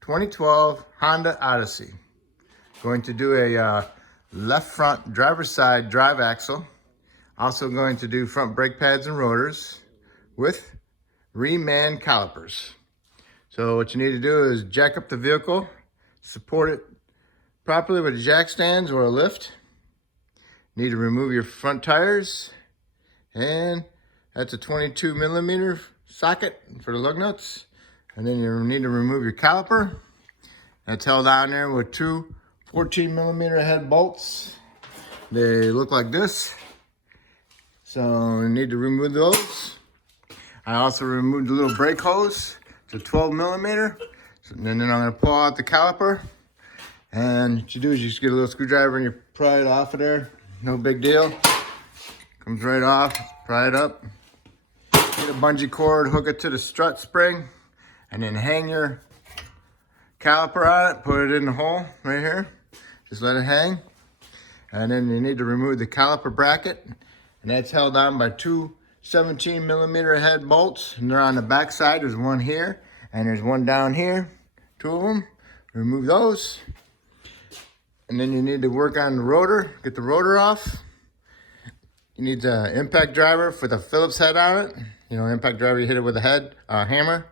2012 Honda Odyssey. Going to do a left front driver's side drive axle. Also going to do front brake pads and rotors with reman calipers. So what you need to do is jack up the vehicle, support it properly with jack stands or a lift. You need to remove your front tires, and that's a 22 millimeter socket for the lug nuts. And then you need to remove your caliper. That's held down there with two 14 millimeter head bolts. They look like this. So you need to remove those. I also removed the little brake hose. It's a 12 millimeter. So then I'm gonna pull out the caliper. And what you do is you just get a little screwdriver and you pry it off of there. No big deal. Comes right off, pry it up. Get a bungee cord, hook it to the strut spring, and then hang your caliper on it, put it in the hole right here. Just let it hang. And then you need to remove the caliper bracket, and that's held on by two 17 millimeter head bolts, and they're on the back side. There's one here, and there's one down here, two of them. Remove those. And then you need to work on the rotor, get the rotor off. You need the impact driver for the Phillips head on it. You know, impact driver, you hit it with a hammer.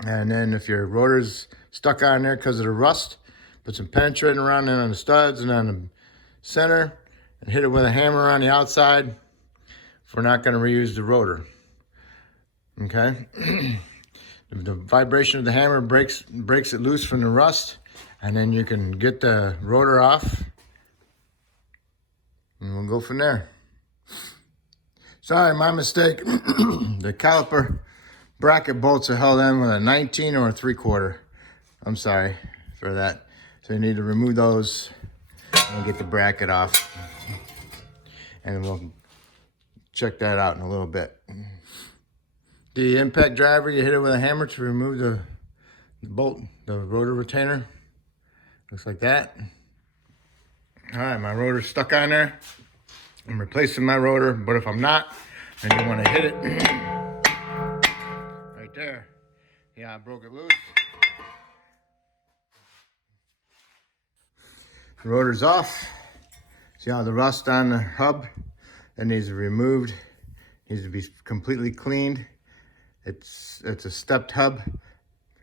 And then if your rotor's stuck on there because of the rust, put some penetrating around there on the studs and on the center, and hit it with a hammer on the outside if we're not going to reuse the rotor. Okay? The vibration of the hammer breaks it loose from the rust, and then you can get the rotor off, and we'll go from there. Sorry, my mistake. The caliper bracket bolts are held in with a 19 or a 3/4. I'm sorry for that. So you need to remove those and get the bracket off. And we'll check that out in a little bit. The impact driver, you hit it with a hammer to remove the bolt, the rotor retainer. Looks like that. All right, my rotor's stuck on there. I'm replacing my rotor, but if I'm not, then you want to hit it right there. Yeah, I broke it loose. The rotor's off. See how the rust on the hub? That needs to be removed. Needs to be completely cleaned. It's a stepped hub,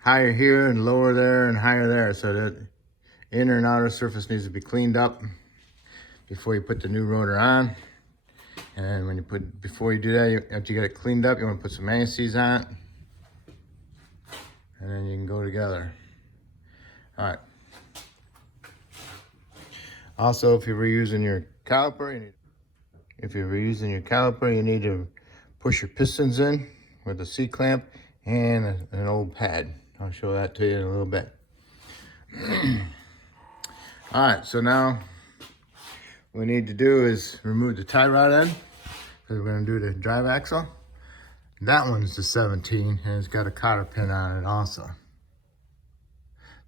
higher here and lower there and higher there, so that inner and outer surface needs to be cleaned up before you put the new rotor on. And before you do that, after you get it cleaned up, you want to put some anti-seize on it, and then you can go together. All right. Also, if you're reusing your caliper, you need to push your pistons in with a C-clamp and an old pad. I'll show that to you in a little bit. All right, so now what we need to do is remove the tie rod end, because we're going to do the drive axle. That one's the 17, and it's got a cotter pin on it also.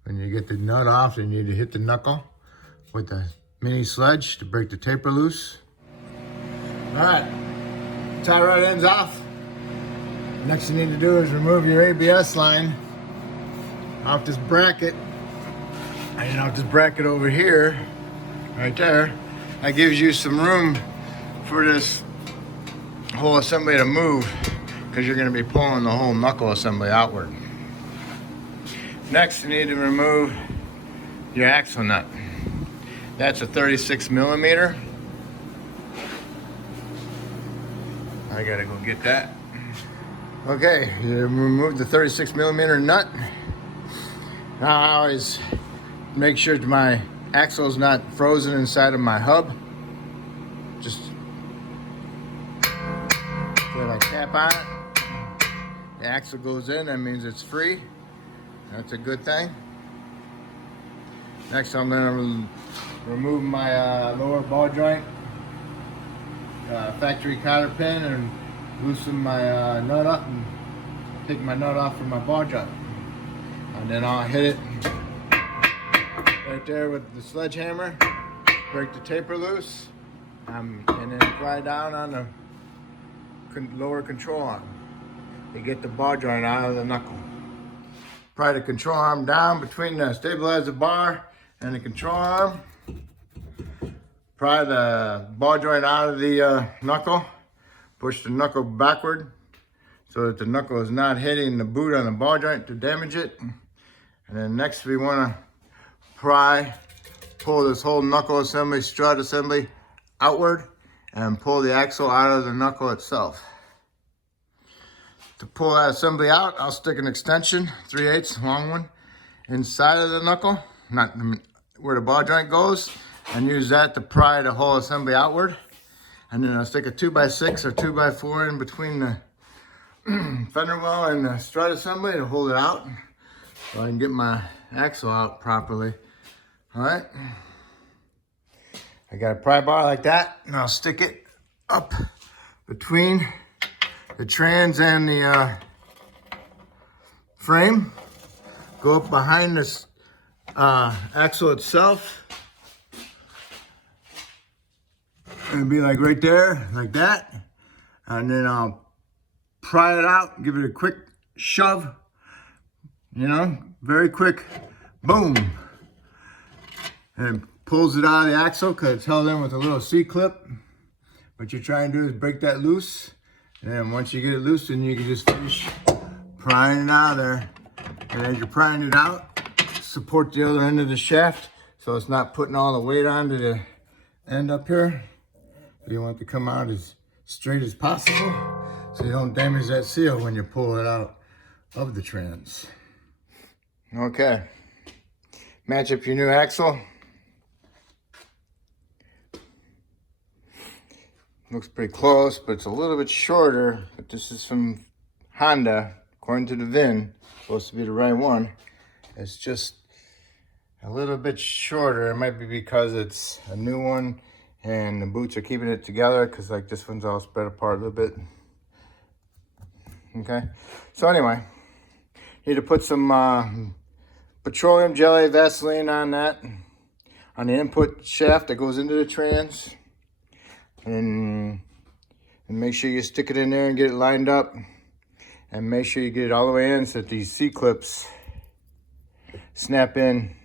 When you get the nut off, you need to hit the knuckle with the mini sledge to break the taper loose. All right, tie rod end's off. Next you need to do is remove your ABS line off this bracket. And off this bracket over here, right there, that gives you some room for this whole assembly to move, because you're going to be pulling the whole knuckle assembly outward. Next, you need to remove your axle nut. That's a 36 millimeter. I gotta go get that. Okay, you remove the 36 millimeter nut. Now I always make sure that my axle is not frozen inside of my hub. Just put a cap on it. The axle goes in, that means it's free. That's a good thing. Next, I'm going to remove my lower ball joint, factory cotter pin, and loosen my nut up and take my nut off from my ball joint. And then I'll hit it right there with the sledgehammer, break the taper loose, and then slide down on the lower control arm to get the ball joint out of the knuckle. pry the control arm down between the stabilizer bar and the control arm. Pry the ball joint out of the knuckle. Push the knuckle backward so that the knuckle is not hitting the boot on the ball joint to damage it. And then next we want to pull this whole knuckle assembly, strut assembly outward and pull the axle out of the knuckle itself. To pull that assembly out, I'll stick an extension, 3/8 long one, inside of the knuckle, not where the ball joint goes, and use that to pry the whole assembly outward. And then I'll stick a 2x6 or 2x4 in between the fender well and the strut assembly to hold it out so I can get my axle out properly. All right. I got a pry bar like that, and I'll stick it up between the trans and the frame. Go up behind this axle itself. It'll be like right there, like that. And then I'll pry it out, give it a quick shove, you know, very quick, boom. And it pulls it out of the axle because it's held in with a little C-clip. What you're trying to do is break that loose. And then once you get it loose, then you can just finish prying it out of there. And as you're prying it out, support the other end of the shaft so it's not putting all the weight onto the end up here. You want it to come out as straight as possible so you don't damage that seal when you pull it out of the trans. Okay, match up your new axle. Looks pretty close, but it's a little bit shorter. But this is from Honda, according to the VIN, supposed to be the right one. It's just a little bit shorter. It might be because it's a new one and the boots are keeping it together, because like this one's all spread apart a little bit. Okay, so anyway, need to put some petroleum jelly Vaseline on that, on the input shaft that goes into the trans, and make sure you stick it in there and get it lined up, and make sure you get it all the way in so that these C-clips snap in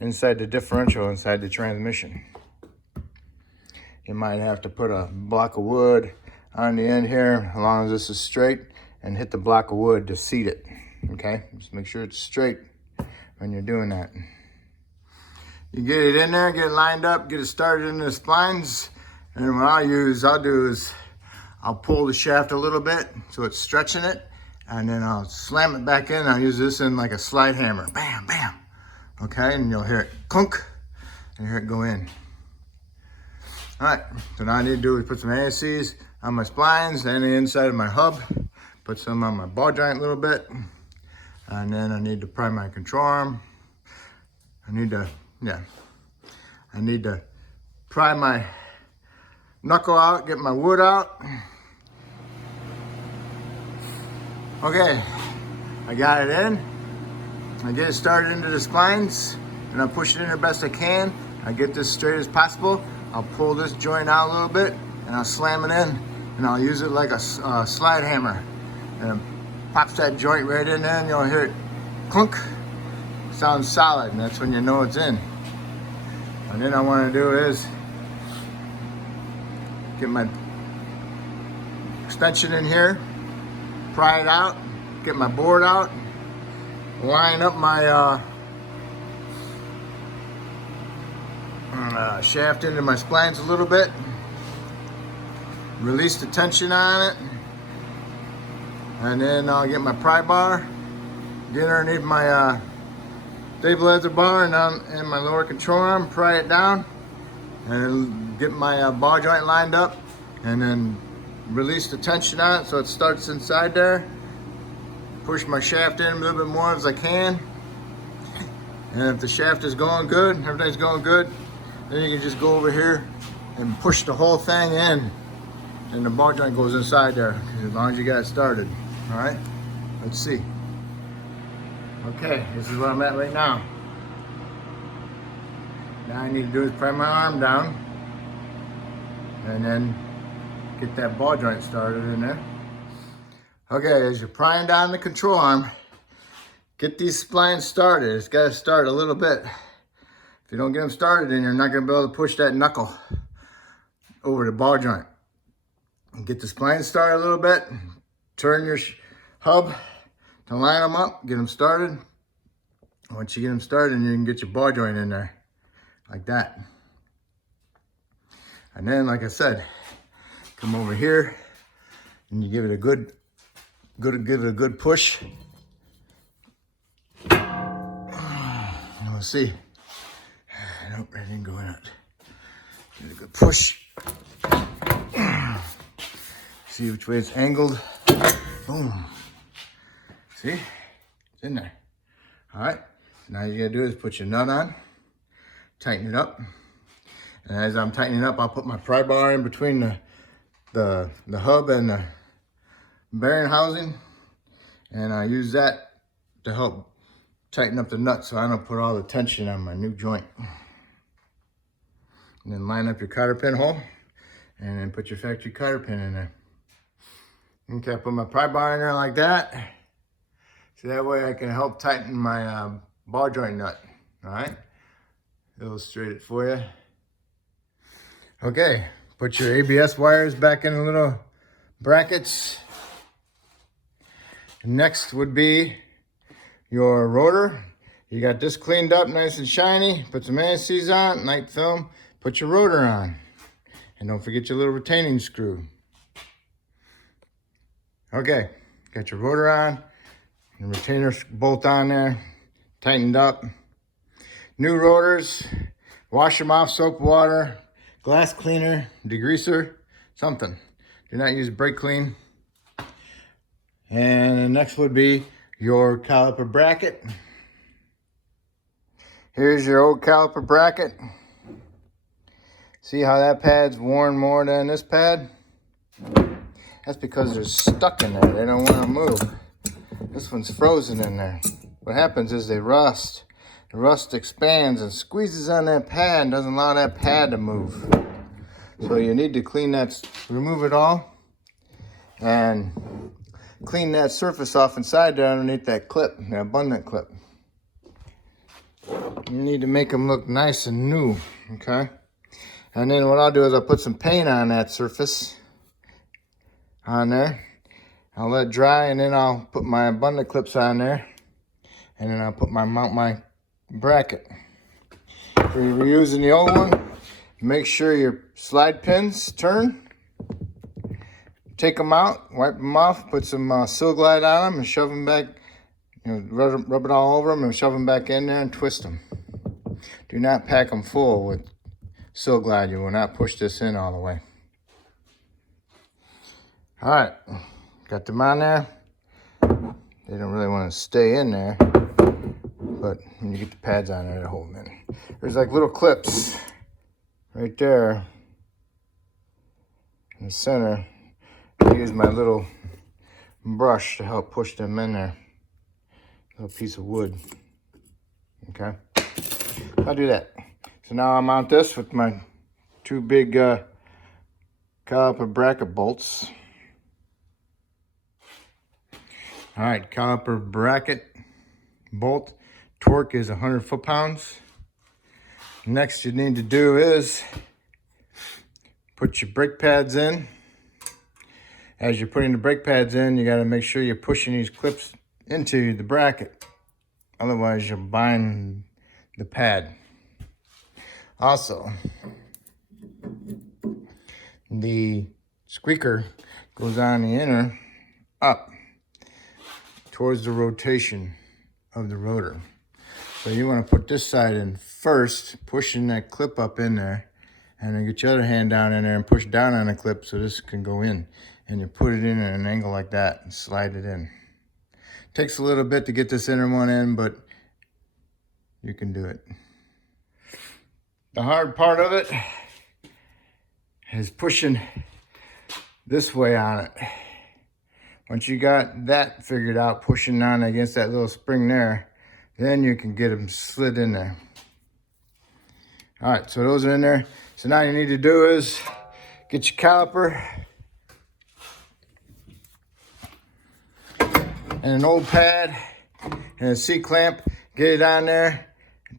inside the differential, inside the transmission. You might have to put a block of wood on the end here, as long as this is straight, and hit the block of wood to seat it, okay? Just make sure it's straight when you're doing that. You get it in there, get it lined up, get it started in the splines, and what I'll do is I'll pull the shaft a little bit so it's stretching it, and then I'll slam it back in. I'll use this in like a slide hammer, bam, bam, okay? And you'll hear it clunk, and hear it go in. All right, so now I need to do is put some ASCs on my splines and the inside of my hub, put some on my ball joint a little bit, and then I need to pry my control arm. I need to pry my knuckle out, get my wood out. Okay, I got it in. I get it started into the splines, and I push it in the best I can. I get this straight as possible. I'll pull this joint out a little bit, and I'll slam it in, and I'll use it like a slide hammer. And it pops that joint right in there, and you'll hear it clunk. Sounds solid, and that's when you know it's in. And then I want to do is get my extension in here, pry it out, get my board out, line up my shaft into my splines a little bit, release the tension on it, and then I'll get my pry bar, get underneath my stabilizer bar and my lower control arm, pry it down, and get my ball joint lined up, and then release the tension on it so it starts inside there. Push my shaft in a little bit more as I can, and if the shaft is going good, everything's going good, then you can just go over here and push the whole thing in, and the ball joint goes inside there, as long as you got it started. All right, let's see. Okay, this is where I'm at right now. Now I need to do is pry my arm down, and then get that ball joint started in there. Okay, as you're prying down the control arm, get these splines started. It's got to start a little bit. If you don't get them started, then you're not going to be able to push that knuckle over the ball joint. Get the splines started a little bit. Turn your hub to line them up. Get them started. Once you get them started, you can get your ball joint in there like that. And then, like I said, come over here and you give it a good push. And we'll see. Nope, that didn't go in it. Give it a good push. See which way it's angled. Boom. See? It's in there. All right. So now all you gotta do is put your nut on, tighten it up. And as I'm tightening it up, I'll put my pry bar in between the hub and the bearing housing. And I use that to help tighten up the nut so I don't put all the tension on my new joint. And then line up your cotter pin hole and then put your factory cotter pin in there. Okay, I put my pry bar in there like that. So that way I can help tighten my ball joint nut. All right, illustrate it for you. Okay, put your ABS wires back in the little brackets. Next would be your rotor. You got this cleaned up nice and shiny. Put some anti-seize on, night film. Put your rotor on. And don't forget your little retaining screw. Okay, got your rotor on. The retainer bolt on there. Tightened up. New rotors. Wash them off, soap water. Glass cleaner, degreaser, something. Do not use brake clean. And the next would be your caliper bracket. Here's your old caliper bracket. See how that pad's worn more than this pad? That's because they're stuck in there. They don't want to move. This one's frozen in there. What happens is they rust. The rust expands and squeezes on that pad and doesn't allow that pad to move. So you need to clean that, remove it all, and clean that surface off inside there underneath that clip, the abundant clip. You need to make them look nice and new, okay? And then what I'll do is I'll put some paint on that surface on there. I'll let it dry, and then I'll put my abundant clips on there, and then I'll mount my bracket. If you're using the old one, make sure your slide pins turn. Take them out, wipe them off, put some Seal Glide on them, and shove them back. Rub it all over them and shove them back in there and twist them. Do not pack them full with Seal Glide. You will not push this in all the way. All right, got them on there. They don't really want to stay in there, but when you get the pads on there, they hold them in. There's like little clips right there in the center. I use my little brush to help push them in there. Little piece of wood. Okay, I'll do that. So now I'll mount this with my two big caliper bracket bolts. All right, caliper bracket bolt. Torque is 100 foot-pounds. Next you need to do is put your brake pads in. As you're putting the brake pads in, you got to make sure you're pushing these clips into the bracket. Otherwise, you'll bind the pad. Also, the squeaker goes on the inner up towards the rotation of the rotor. So you want to put this side in first, pushing that clip up in there, and then get your other hand down in there and push down on the clip so this can go in. And you put it in at an angle like that and slide it in. Takes a little bit to get this inner one in, but you can do it. The hard part of it is pushing this way on it. Once you got that figured out, pushing on against that little spring there, then you can get them slid in there. All right, so those are in there. So now you need to do is get your caliper and an old pad and a C-clamp, get it on there,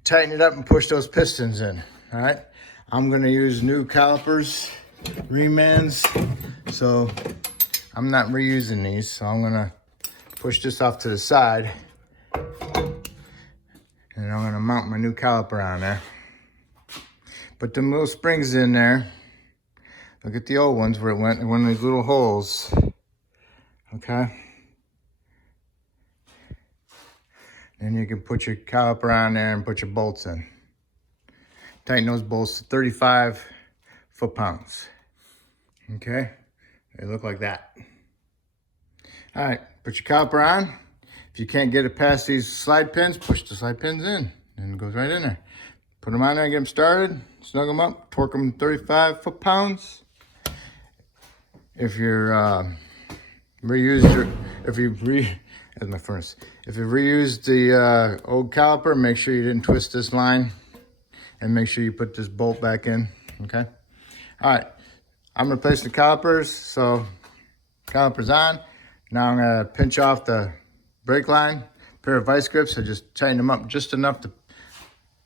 tighten it up and push those pistons in, all right? I'm gonna use new calipers, remans, so I'm not reusing these, so I'm gonna push this off to the side, and I'm gonna mount my new caliper on there. Put them little springs in there. Look at the old ones where it went in one of these little holes, okay? Then you can put your caliper on there and put your bolts in. Tighten those bolts to 35 foot-pounds. Okay? They look like that. All right, put your caliper on. If you can't get it past these slide pins, push the slide pins in, and it goes right in there. Put them on there, get them started, snug them up, torque them 35 foot-pounds. If you're if you reused the old caliper, make sure you didn't twist this line, and make sure you put this bolt back in. Okay. All right. I'm replacing the calipers, so calipers on. Now I'm gonna pinch off the brake line. Pair of vice grips. I just tighten them up just enough to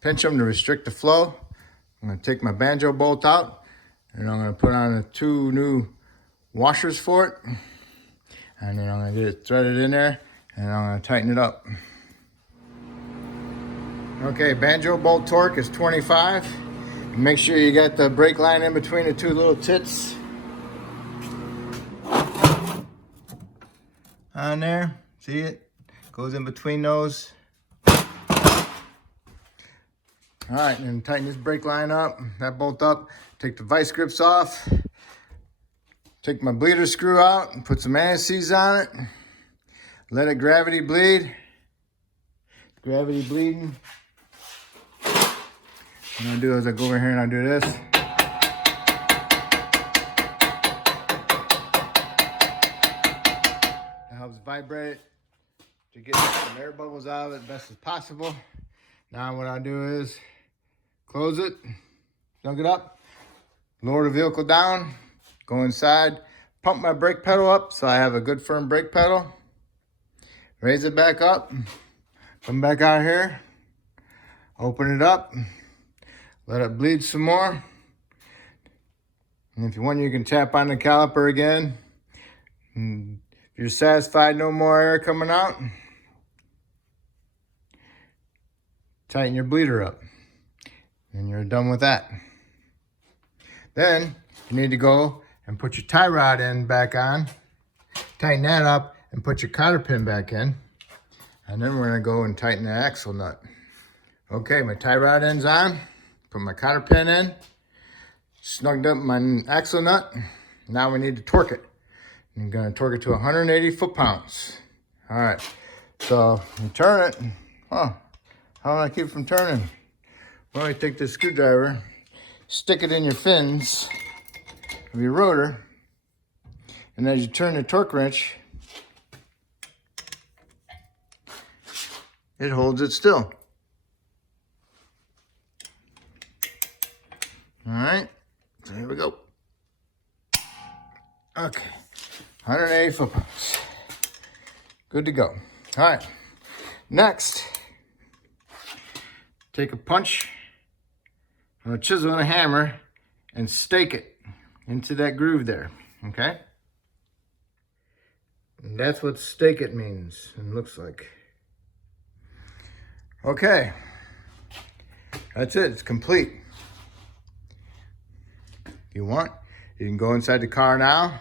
pinch them to restrict the flow. I'm gonna take my banjo bolt out, and I'm gonna put on the 2 new washers for it, and then I'm gonna get it threaded in there, and I'm gonna tighten it up. Okay, banjo bolt torque is 25. Make sure you got the brake line in between the 2 little tits on there. See it? Goes in between those. All right, and tighten this brake line up, that bolt up. Take the vice grips off. Take my bleeder screw out and put some anti-seize on it. Let it gravity bleed. Gravity bleeding. What I'm gonna do is I go over here and I do this. It helps vibrate it to get some air bubbles out of it as best as possible. Now what I do is close it, snug it up, lower the vehicle down, go inside, pump my brake pedal up so I have a good firm brake pedal. Raise it back up, come back out here, open it up, let it bleed some more. And if you want, you can tap on the caliper again. And if you're satisfied, no more air coming out, tighten your bleeder up. And you're done with that. Then you need to go and put your tie rod end back on, tighten that up, and put your cotter pin back in. And then we're gonna go and tighten the axle nut. Okay, my tie rod end's on, put my cotter pin in, snugged up my axle nut. Now we need to torque it. I'm gonna torque it to 180 foot-pounds. All right, so you turn it. Oh, how do I keep from turning? Well, you take this screwdriver, stick it in your fins of your rotor, and as you turn the torque wrench, it holds it still. All right, so here we go. Okay, 180 foot-pounds. Good to go. All right, next, take a punch, a chisel and a hammer, and stake it into that groove there, okay? And that's what stake it means and looks like. Okay, that's it, it's complete. If you want, you can go inside the car now,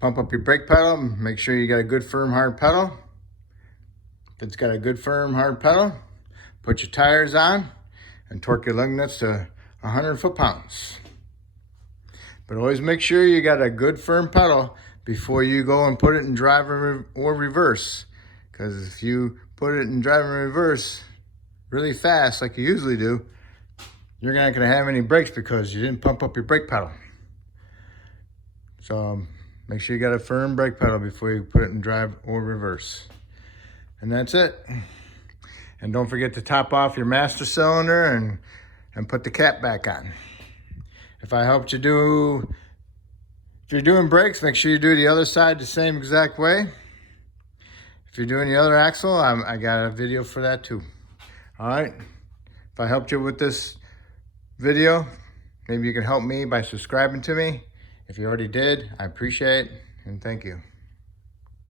pump up your brake pedal, make sure you got a good firm hard pedal. If it's got a good firm hard pedal, put your tires on and torque your lug nuts to 100 foot-pounds. But always make sure you got a good firm pedal before you go and put it in drive or reverse. Because if you put it in drive and reverse really fast like you usually do, you're not gonna have any brakes because you didn't pump up your brake pedal. So make sure you got a firm brake pedal before you put it in drive or reverse. And that's it. And don't forget to top off your master cylinder and put the cap back on. If I helped you if you're doing brakes, make sure you do the other side the same exact way. If you're doing the other axle, I got a video for that too. All right, if I helped you with this video, maybe you can help me by subscribing to me. If you already did, I appreciate it, and thank you.